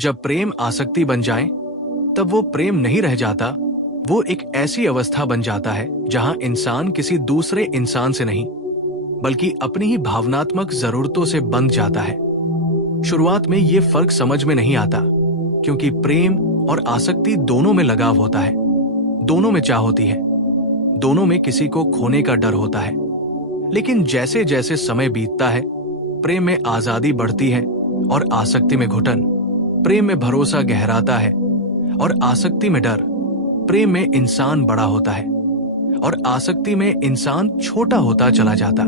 जब प्रेम आसक्ति बन जाए, तब वो प्रेम नहीं रह जाता, वो एक ऐसी अवस्था बन जाता है जहां इंसान किसी दूसरे इंसान से नहीं, बल्कि अपनी ही भावनात्मक जरूरतों से बंध जाता है। शुरुआत में ये फर्क समझ में नहीं आता, क्योंकि प्रेम और आसक्ति दोनों में लगाव होता है, दोनों में चाह होती है, दोनों में किसी को खोने का डर होता है। लेकिन जैसे जैसे समय बीतता है, प्रेम में आजादी बढ़ती है और आसक्ति में घुटन। प्रेम में भरोसा गहराता है और आसक्ति में डर। प्रेम में इंसान बड़ा होता है और आसक्ति में इंसान छोटा होता चला जाता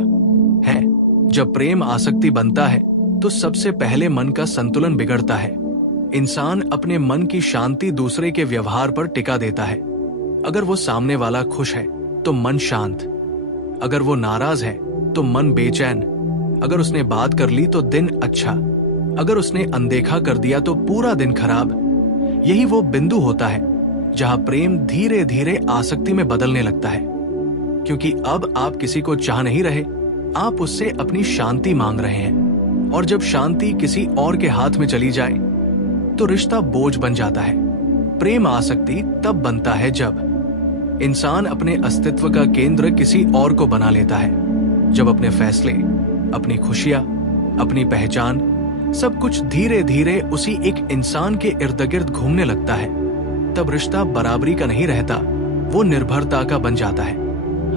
है। जब प्रेम आसक्ति बनता है तो सबसे पहले मन का संतुलन बिगड़ता है। इंसान अपने मन की शांति दूसरे के व्यवहार पर टिका देता है। अगर वो सामने वाला खुश है तो मन शांत, अगर वो नाराज है तो मन बेचैन, अगर उसने बात कर ली तो दिन अच्छा, अगर उसने अनदेखा कर दिया तो पूरा दिन खराब। यही वो बिंदु होता है जहां प्रेम धीरे धीरे आसक्ति में बदलने लगता है, क्योंकि अब आप किसी को चाह नहीं रहे, आप उससे अपनी शांति मांग रहे हैं। और जब शांति किसी और के हाथ में चली जाए तो रिश्ता बोझ बन जाता है। प्रेम आसक्ति तब बनता है जब इंसान अपने अस्तित्व का केंद्र किसी और को बना लेता है, जब अपने फैसले, अपनी खुशियां, अपनी पहचान सब कुछ धीरे धीरे उसी एक इंसान के इर्द गिर्द घूमने लगता है। तब रिश्ता बराबरी का नहीं रहता, वो निर्भरता का बन जाता है।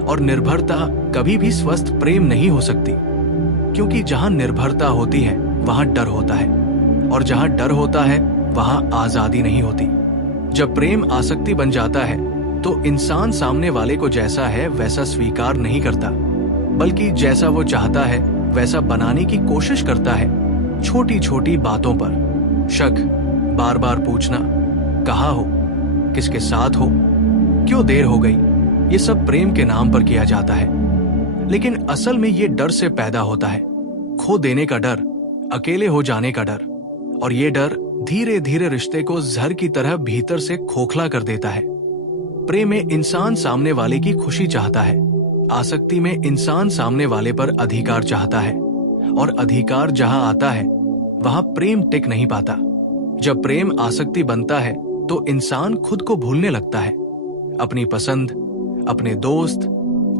और निर्भरता कभी भी स्वस्थ प्रेम नहीं हो सकती, क्योंकि जहां निर्भरता होती है वहां डर होता है, और जहां डर होता है वहां आजादी नहीं होती। जब प्रेम आसक्ति बन जाता है तो इंसान सामने वाले को जैसा है वैसा स्वीकार नहीं करता, बल्कि जैसा वो चाहता है वैसा बनाने की कोशिश करता है। छोटी छोटी बातों पर शक, बार बार पूछना, कहाँ हो, किसके साथ हो, क्यों देर हो गई, ये सब प्रेम के नाम पर किया जाता है। लेकिन असल में ये डर से पैदा होता है, खो देने का डर, अकेले हो जाने का डर। और ये डर धीरे धीरे रिश्ते को जहर की तरह भीतर से खोखला कर देता है। प्रेम में इंसान सामने वाले की खुशी चाहता है, आसक्ति में इंसान सामने वाले पर अधिकार चाहता है, और अधिकार जहां आता है वहां प्रेम टिक नहीं पाता। जब प्रेम आसक्ति बनता है तो इंसान खुद को भूलने लगता है, अपनी पसंद, अपने दोस्त,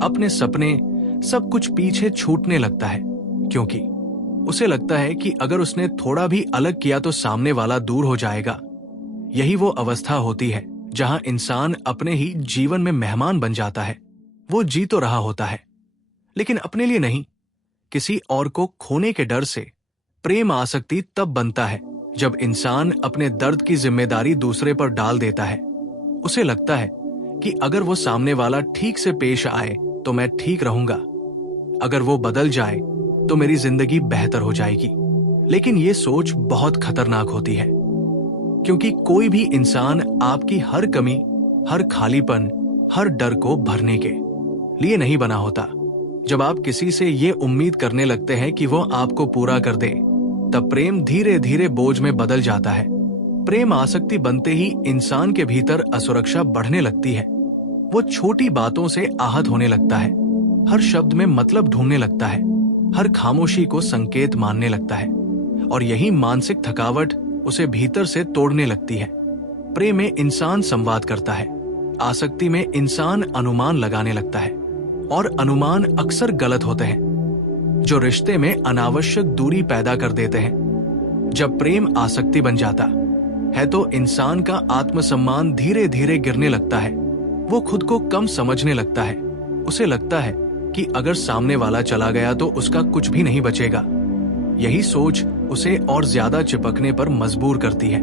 अपने सपने, सब कुछ पीछे छूटने लगता है, क्योंकि उसे लगता है कि अगर उसने थोड़ा भी अलग किया तो सामने वाला दूर हो जाएगा। यही वो अवस्था होती है जहां इंसान अपने ही जीवन में मेहमान बन जाता है। वो जी तो रहा होता है, लेकिन अपने लिए नहीं, किसी और को खोने के डर से। प्रेम आसक्ति तब बनता है जब इंसान अपने दर्द की जिम्मेदारी दूसरे पर डाल देता है। उसे लगता है कि अगर वो सामने वाला ठीक से पेश आए तो मैं ठीक रहूंगा, अगर वो बदल जाए तो मेरी जिंदगी बेहतर हो जाएगी। लेकिन ये सोच बहुत खतरनाक होती है, क्योंकि कोई भी इंसान आपकी हर कमी, हर खालीपन, हर डर को भरने के लिए नहीं बना होता। जब आप किसी से ये उम्मीद करने लगते हैं कि वो आपको पूरा कर दे, तब प्रेम धीरे धीरे बोझ में बदल जाता है। प्रेम आसक्ति बनते ही इंसान के भीतर असुरक्षा बढ़ने लगती है। वो छोटी बातों से आहत होने लगता है, हर शब्द में मतलब ढूंढने लगता है, हर खामोशी को संकेत मानने लगता है, और यही मानसिक थकावट उसे भीतर से तोड़ने लगती है। प्रेम में इंसान संवाद करता है, आसक्ति में इंसान अनुमान लगाने लगता है, और अनुमान अक्सर गलत होते हैं, जो रिश्ते में अनावश्यक दूरी पैदा कर देते हैं। जब प्रेम आसक्ति बन जाता है तो इंसान का आत्मसम्मान धीरे धीरे गिरने लगता है। वो खुद को कम समझने लगता है। उसे लगता है कि अगर सामने वाला चला गया तो उसका कुछ भी नहीं बचेगा। यही सोच उसे और ज्यादा चिपकने पर मजबूर करती है,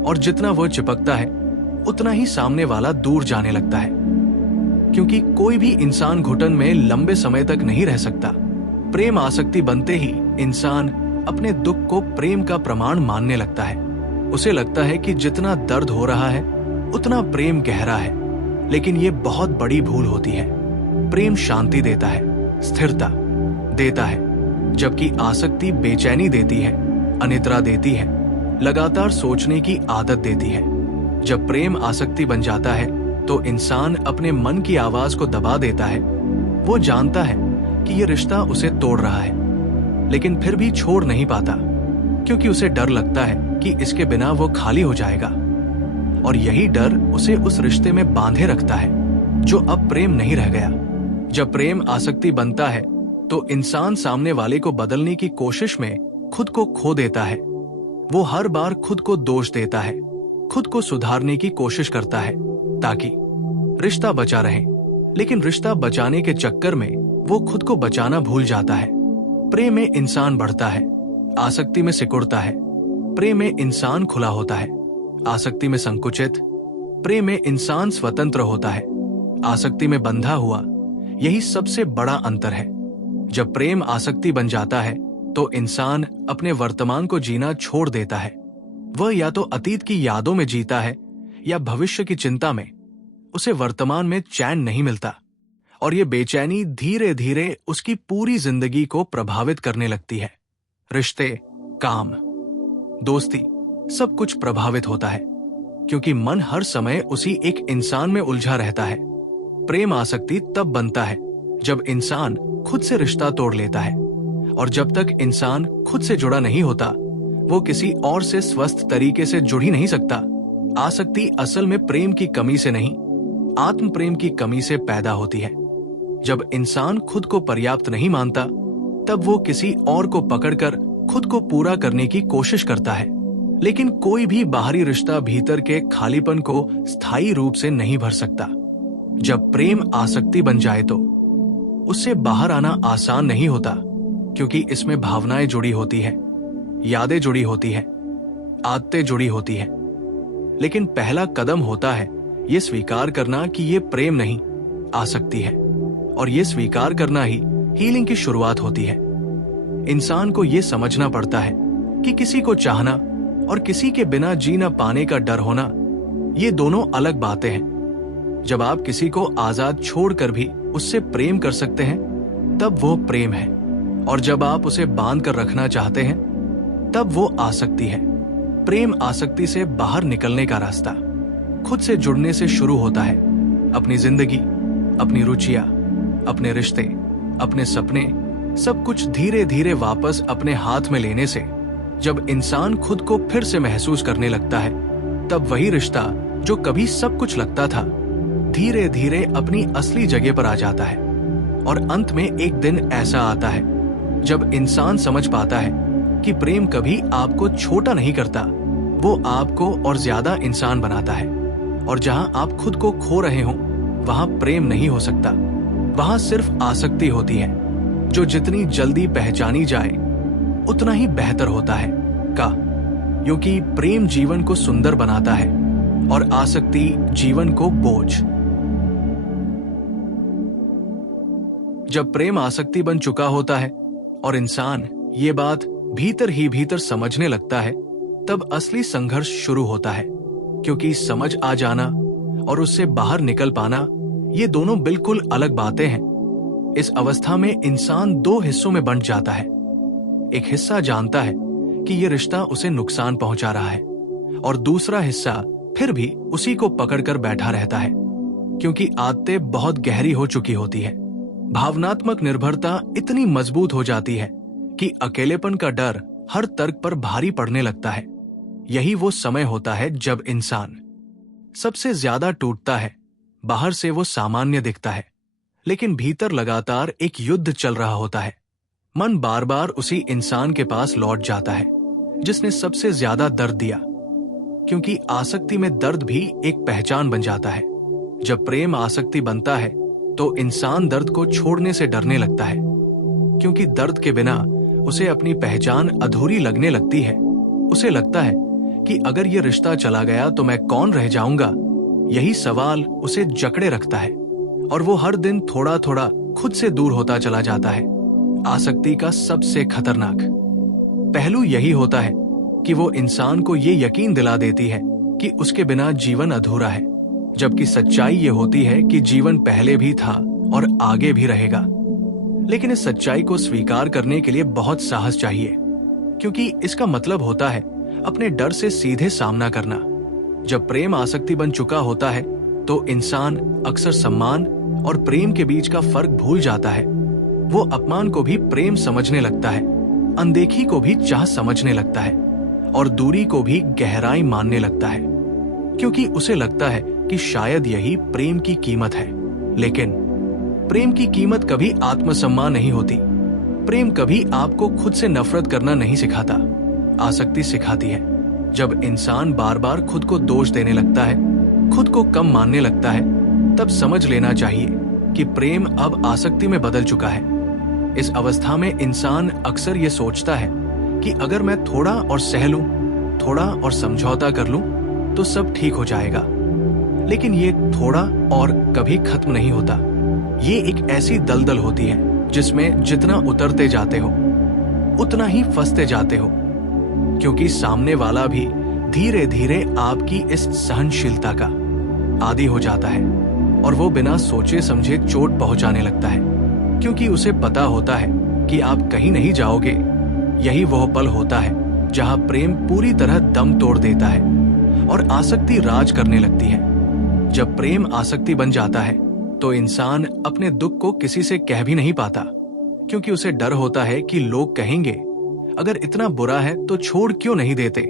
और जितना वो चिपकता है उतना ही सामने वाला दूर जाने लगता है, क्योंकि कोई भी इंसान घुटन में लंबे समय तक नहीं रह सकता। प्रेम आसक्ति बनते ही इंसान अपने दुख को प्रेम का प्रमाण मानने लगता है। उसे लगता है कि जितना दर्द हो रहा है उतना प्रेम गहरा है, लेकिन ये बहुत बड़ी भूल होती है। प्रेम शांति देता है, स्थिरता देता है, जबकि आसक्ति बेचैनी देती है, अनिद्रा देती है, लगातार सोचने की आदत देती है। जब प्रेम आसक्ति बन जाता है तो इंसान अपने मन की आवाज को दबा देता है। वो जानता है कि ये रिश्ता उसे तोड़ रहा है, लेकिन फिर भी छोड़ नहीं पाता, क्योंकि उसे डर लगता है कि कि इसके बिना वो खाली हो जाएगा, और यही डर उसे उस रिश्ते में बांधे रखता है जो अब प्रेम नहीं रह गया। जब प्रेम आसक्ति बनता है तो इंसान सामने वाले को बदलने की कोशिश में खुद को खो देता है। वो हर बार खुद को दोष देता है, खुद को सुधारने की कोशिश करता है ताकि रिश्ता बचा रहे, लेकिन रिश्ता बचाने के चक्कर में वो खुद को बचाना भूल जाता है। प्रेम में इंसान बढ़ता है, आसक्ति में सिकुड़ता है। प्रेम में इंसान खुला होता है, आसक्ति में संकुचित। प्रेम में इंसान स्वतंत्र होता है, आसक्ति में बंधा हुआ। यही सबसे बड़ा अंतर है। जब प्रेम आसक्ति बन जाता है तो इंसान अपने वर्तमान को जीना छोड़ देता है। वह या तो अतीत की यादों में जीता है या भविष्य की चिंता में। उसे वर्तमान में चैन नहीं मिलता, और ये बेचैनी धीरे धीरे उसकी पूरी जिंदगी को प्रभावित करने लगती है। रिश्ते, काम, दोस्ती, सब कुछ प्रभावित होता है, क्योंकि मन हर समय उसी एक इंसान में उलझा रहता है। प्रेम आसक्ति तब बनता है जब इंसान खुद से रिश्ता तोड़ लेता है, और जब तक इंसान खुद से जुड़ा नहीं होता वो किसी और से स्वस्थ तरीके से जुड़ ही नहीं सकता। आसक्ति असल में प्रेम की कमी से नहीं, आत्म प्रेम की कमी से पैदा होती है। जब इंसान खुद को पर्याप्त नहीं मानता तब वो किसी और को पकड़कर खुद को पूरा करने की कोशिश करता है, लेकिन कोई भी बाहरी रिश्ता भीतर के खालीपन को स्थायी रूप से नहीं भर सकता। जब प्रेम आसक्ति बन जाए तो उससे बाहर आना आसान नहीं होता, क्योंकि इसमें भावनाएं जुड़ी होती है, यादें जुड़ी होती है, आदतें जुड़ी होती है। लेकिन पहला कदम होता है ये स्वीकार करना कि ये प्रेम नहीं, आसक्ति है, और ये स्वीकार करना ही हीलिंग की शुरुआत होती है। इंसान को ये समझना पड़ता है कि किसी को चाहना और किसी के बिना जी न पाने का डर होना, ये दोनों अलग बातें हैं। जब आप किसी को आजाद छोड़कर भी उससे प्रेम कर सकते हैं तब वो प्रेम है, और जब आप उसे बांध कर रखना चाहते हैं तब वो आसक्ति है। प्रेम आसक्ति से बाहर निकलने का रास्ता खुद से जुड़ने से शुरू होता है। अपनी जिंदगी, अपनी रुचियां, अपने रिश्ते, अपने सपने, सब कुछ धीरे धीरे वापस अपने हाथ में लेने से जब इंसान खुद को फिर से महसूस करने लगता है तब वही रिश्ता जो कभी सब कुछ लगता था धीरे धीरे अपनी असली जगह पर आ जाता है। और अंत में एक दिन ऐसा आता है जब इंसान समझ पाता है कि प्रेम कभी आपको छोटा नहीं करता, वो आपको और ज्यादा इंसान बनाता है। और जहां आप खुद को खो रहे हो वहां प्रेम नहीं हो सकता, वहां सिर्फ आसक्ति होती है, जो जितनी जल्दी पहचानी जाए उतना ही बेहतर होता है क्योंकि प्रेम जीवन को सुंदर बनाता है और आसक्ति जीवन को बोझ। जब प्रेम आसक्ति बन चुका होता है और इंसान ये बात भीतर ही भीतर समझने लगता है तब असली संघर्ष शुरू होता है, क्योंकि समझ आ जाना और उससे बाहर निकल पाना ये दोनों बिल्कुल अलग बातें हैं। इस अवस्था में इंसान दो हिस्सों में बंट जाता है। एक हिस्सा जानता है कि ये रिश्ता उसे नुकसान पहुंचा रहा है, और दूसरा हिस्सा फिर भी उसी को पकड़कर बैठा रहता है, क्योंकि आदतें बहुत गहरी हो चुकी होती है। भावनात्मक निर्भरता इतनी मजबूत हो जाती है कि अकेलेपन का डर हर तर्क पर भारी पड़ने लगता है। यही वो समय होता है जब इंसान सबसे ज्यादा टूटता है। बाहर से वो सामान्य दिखता है, लेकिन भीतर लगातार एक युद्ध चल रहा होता है। मन बार बार उसी इंसान के पास लौट जाता है जिसने सबसे ज्यादा दर्द दिया, क्योंकि आसक्ति में दर्द भी एक पहचान बन जाता है। जब प्रेम आसक्ति बनता है तो इंसान दर्द को छोड़ने से डरने लगता है, क्योंकि दर्द के बिना उसे अपनी पहचान अधूरी लगने लगती है। उसे लगता है कि अगर ये रिश्ता चला गया तो मैं कौन रह जाऊंगा। यही सवाल उसे जकड़े रखता है, और वो हर दिन थोड़ा थोड़ा खुद से दूर होता चला जाता है। आसक्ति का सबसे खतरनाक पहलू यही होता है कि वो इंसान को ये यकीन दिला देती है कि उसके बिना जीवन अधूरा है, जबकि सच्चाई ये होती है कि जीवन पहले भी था और आगे भी रहेगा। लेकिन इस सच्चाई को स्वीकार करने के लिए बहुत साहस चाहिए, क्योंकि इसका मतलब होता है अपने डर से सीधे सामना करना। जब प्रेम आसक्ति बन चुका होता है तो इंसान अक्सर सम्मान और प्रेम के बीच का फर्क भूल जाता है। वो अपमान को भी प्रेम समझने लगता है, अनदेखी को भी चाह समझने लगता है, और दूरी को भी गहराई मानने लगता है, क्योंकि उसे लगता है कि शायद यही प्रेम की कीमत है। लेकिन प्रेम की कीमत कभी आत्मसम्मान नहीं होती। प्रेम कभी आपको खुद से नफरत करना नहीं सिखाता, आसक्ति सिखाती है। जब इंसान बार बार खुद को दोष देने लगता है, खुद को कम मानने लगता है, तब समझ लेना चाहिए कि प्रेम अब आसक्ति में बदल चुका है। इस अवस्था में इंसान अक्सर ये सोचता है कि अगर मैं थोड़ा और सह लूं, थोड़ा और समझौता कर लूं, तो सब ठीक हो जाएगा। लेकिन ये थोड़ा और कभी खत्म नहीं होता। ये एक ऐसी दलदल होती है जिसमें जितना उतरते जाते हो उतना ही फंसते जाते हो, क्योंकि सामने वाला भी धीरे धीरे आपकी इस सहनशीलता का आदी हो जाता है और वो बिना सोचे समझे चोट पहुंचाने लगता है, क्योंकि उसे पता होता है कि आप कहीं नहीं जाओगे। यही वह पल होता है जहां प्रेम पूरी तरह दम तोड़ देता है और आसक्ति राज करने लगती है। जब प्रेम आसक्ति बन जाता है तो इंसान अपने दुख को किसी से कह भी नहीं पाता, क्योंकि उसे डर होता है कि लोग कहेंगे, अगर इतना बुरा है तो छोड़ क्यों नहीं देते।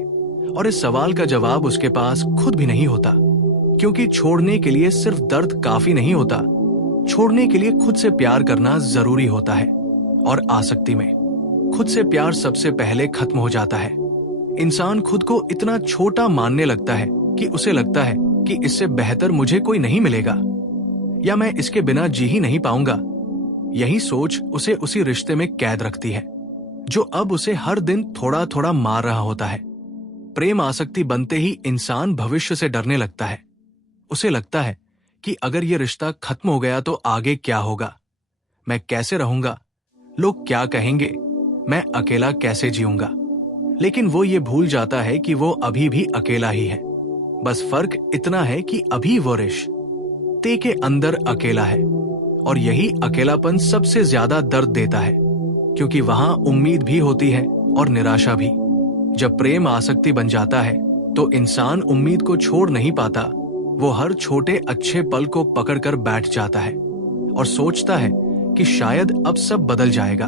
और इस सवाल का जवाब उसके पास खुद भी नहीं होता, क्योंकि छोड़ने के लिए सिर्फ दर्द काफी नहीं होता, छोड़ने के लिए खुद से प्यार करना जरूरी होता है। और आसक्ति में खुद से प्यार सबसे पहले खत्म हो जाता है। इंसान खुद को इतना छोटा मानने लगता है कि उसे लगता है कि इससे बेहतर मुझे कोई नहीं मिलेगा, या मैं इसके बिना जी ही नहीं पाऊंगा। यही सोच उसे उसी रिश्ते में कैद रखती है जो अब उसे हर दिन थोड़ा थोड़ा मार रहा होता है। प्रेम आसक्ति बनते ही इंसान भविष्य से डरने लगता है। उसे लगता है कि अगर ये रिश्ता खत्म हो गया तो आगे क्या होगा, मैं कैसे रहूंगा, लोग क्या कहेंगे, मैं अकेला कैसे जीऊंगा। लेकिन वो ये भूल जाता है कि वो अभी भी अकेला ही है। बस फर्क इतना है कि अभी वो रिश्ते के अंदर अकेला है, और यही अकेलापन सबसे ज्यादा दर्द देता है, क्योंकि वहां उम्मीद भी होती है और निराशा भी। जब प्रेम आसक्ति बन जाता है तो इंसान उम्मीद को छोड़ नहीं पाता। वो हर छोटे अच्छे पल को पकड़कर बैठ जाता है और सोचता है कि शायद अब सब बदल जाएगा।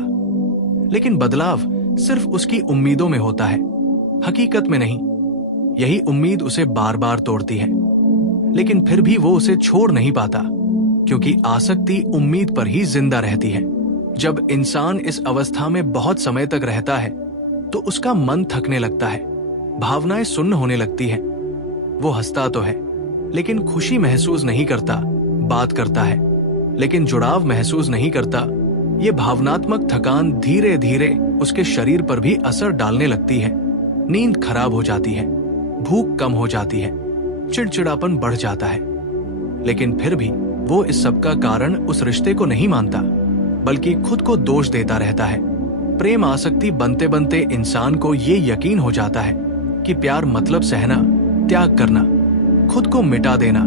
लेकिन बदलाव सिर्फ उसकी उम्मीदों में होता है, हकीकत में नहीं। यही उम्मीद उसे बार बार तोड़ती है, लेकिन फिर भी वो उसे छोड़ नहीं पाता, क्योंकि आसक्ति उम्मीद पर ही जिंदा रहती है। जब इंसान इस अवस्था में बहुत समय तक रहता है तो उसका मन थकने लगता है, भावनाएं सुन्न होने लगती हैं। वो हंसता तो है लेकिन खुशी महसूस नहीं करता, बात करता है लेकिन जुड़ाव महसूस नहीं करता। ये भावनात्मक थकान धीरे धीरे उसके शरीर पर भी असर डालने लगती है। नींद खराब हो जाती है, भूख कम हो जाती है, चिड़चिड़ापन बढ़ जाता है। लेकिन फिर भी वो इस सब का कारण उस रिश्ते को नहीं मानता, बल्कि खुद को दोष देता रहता है। प्रेम आसक्ति बनते बनते इंसान को ये यकीन हो जाता है कि प्यार मतलब सहना, त्याग करना, खुद को मिटा देना।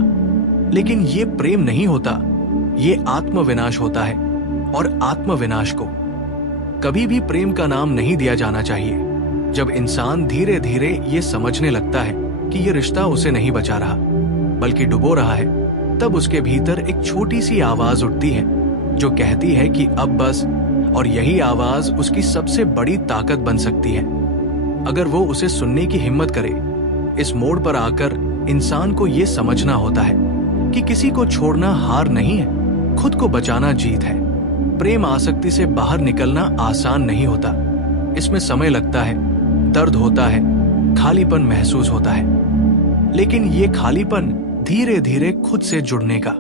लेकिन ये प्रेम नहीं होता, ये आत्मविनाश होता है। और आत्मविनाश को कभी भी प्रेम का नाम नहीं दिया जाना चाहिए। जब इंसान धीरे धीरे ये समझने लगता है कि ये रिश्ता उसे नहीं बचा रहा बल्कि डुबो रहा है, तब उसके भीतर एक छोटी सी आवाज उठती है जो कहती है कि अब बस। और यही आवाज उसकी सबसे बड़ी ताकत बन सकती है, अगर वो उसे सुनने की हिम्मत करे। इस मोड़ पर आकर इंसान को ये समझना होता है कि किसी को छोड़ना हार नहीं है, खुद को बचाना जीत है। प्रेम आसक्ति से बाहर निकलना आसान नहीं होता। इसमें समय लगता है, दर्द होता है, खालीपन महसूस होता है। लेकिन ये खालीपन धीरे धीरे खुद से जुड़ने का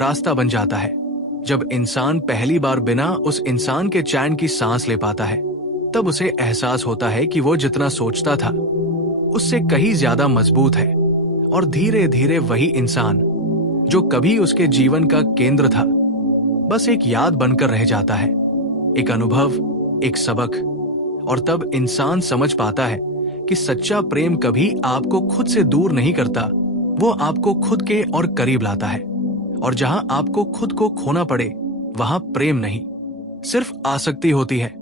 रास्ता बन जाता है। जब इंसान पहली बार बिना उस इंसान के चैन की सांस ले पाता है, तब उसे एहसास होता है कि वो जितना सोचता था उससे कहीं ज्यादा मजबूत है। और धीरे धीरे वही इंसान जो कभी उसके जीवन का केंद्र था, बस एक याद बनकर रह जाता है, एक अनुभव, एक सबक। और तब इंसान समझ पाता है कि सच्चा प्रेम कभी आपको खुद से दूर नहीं करता, वो आपको खुद के और करीब लाता है। और जहां आपको खुद को खोना पड़े, वहां प्रेम नहीं, सिर्फ आसक्ति होती है।